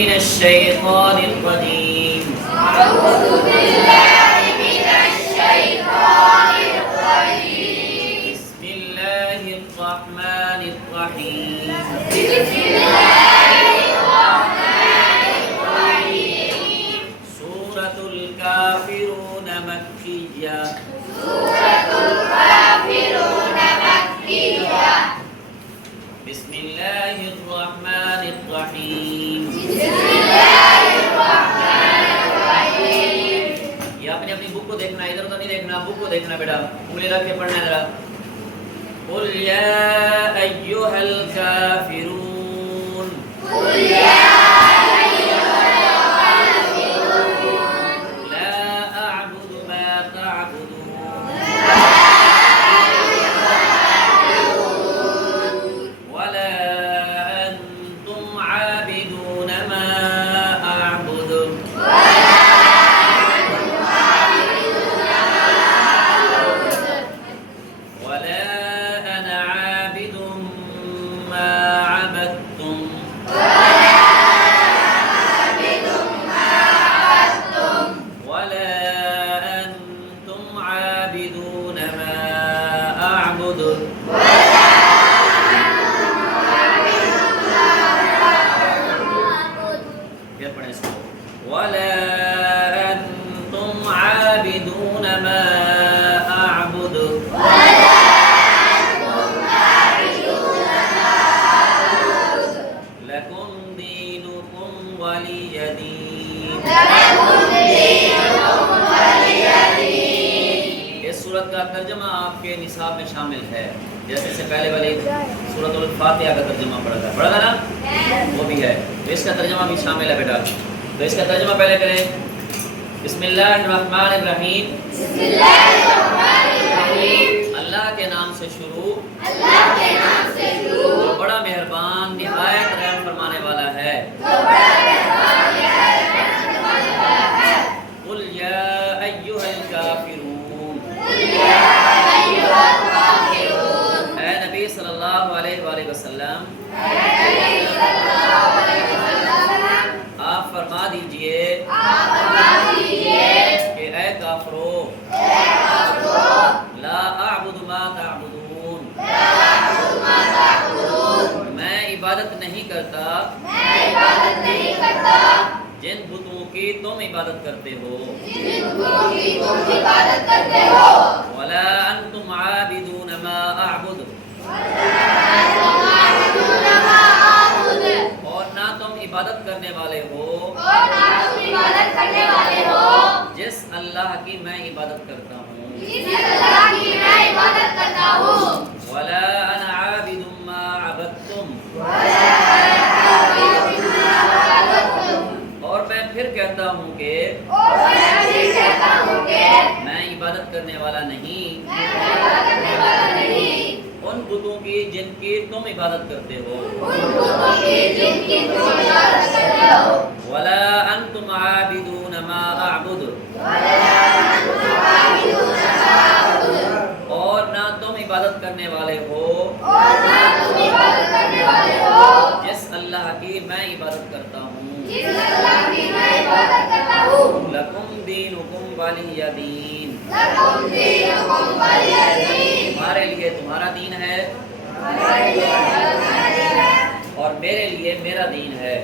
من الشيطان الرجيم. أعوذ بالله من الشيطان الرجيم. بسم الله الرحمن الرحيم. بسم الله الرحمن الرحيم. سورة الكافرون مكية. سورة الكافرون مكية. بسم الله الرحمن الرحيم. بسم الله الرحمن الرحيم. یہ اپنی بک کو دیکھنا، ادھر تو نہیں دیکھنا، بک کو دیکھنا بیٹا، انگلی رکھ کے پڑھنا ذرا. قل یا ایھا الکافرون. قل يا أيها الكافرون. لا اعبد ما تعبدون. ولا انتم عابدون ما اعبد. ولا انا عابد ما عبدتم. ولا انتم عابدون ما اعبد. پھر پڑھیں اس کو. ولا انتم عابدون ما اعبد. لكم دينكم ولي دين. اس سورت کا ترجمہ آپ کے نصاب میں شامل ہے، جیسے سے پہلے والی سورۃ الفاتحہ کا ترجمہ پڑھا تھا نا، وہ بھی ہے، تو اس کا ترجمہ بھی شامل ہے بیٹا. تو اس کا ترجمہ پہلے کریں. بسم اللہ الرحمن الرحیم. بسم الله الرحمن الرحيم. اللہ کے نام سے شروع اللہ کے نام سے شروع جو بڑا مہربان نہایت رحم فرمانے والا ہے. جو بڑا مہربان نہایت رحم فرمانے والا ہے. قل یا ایھا الکافرون. قل يا أيها الكافرون. اے نبی صلی اللہ علیہ وآلہ وسلم، آپ فرما دیجئے کہ اے کافرو، لا اعبد ما تعبدون. میں عبادت نہیں کرتا جن بتوں کی تم عبادت کرتے ہو. ولا انتم عابدون ما اعبد. اور نہ تم عبادت کرنے والے ہو جس اللہ کی میں عبادت کرتا ہوں. ولا انا عابد ما عبدتم. اور میں پھر کہتا ہوں کہ میں عبادت کرنے والا نہیں ان بتوں کی جن کی تم عبادت کرتے ہو. ولا انتم عابدون ما اعبد. اور نہ تم عبادت کرنے والے ہو جس اللہ کی میں عبادت کرتا ہوں. لکم دینکم ولی دین. تمہارے لیے تمہارا دین ہے اور میرے لیے میرا دین ہے.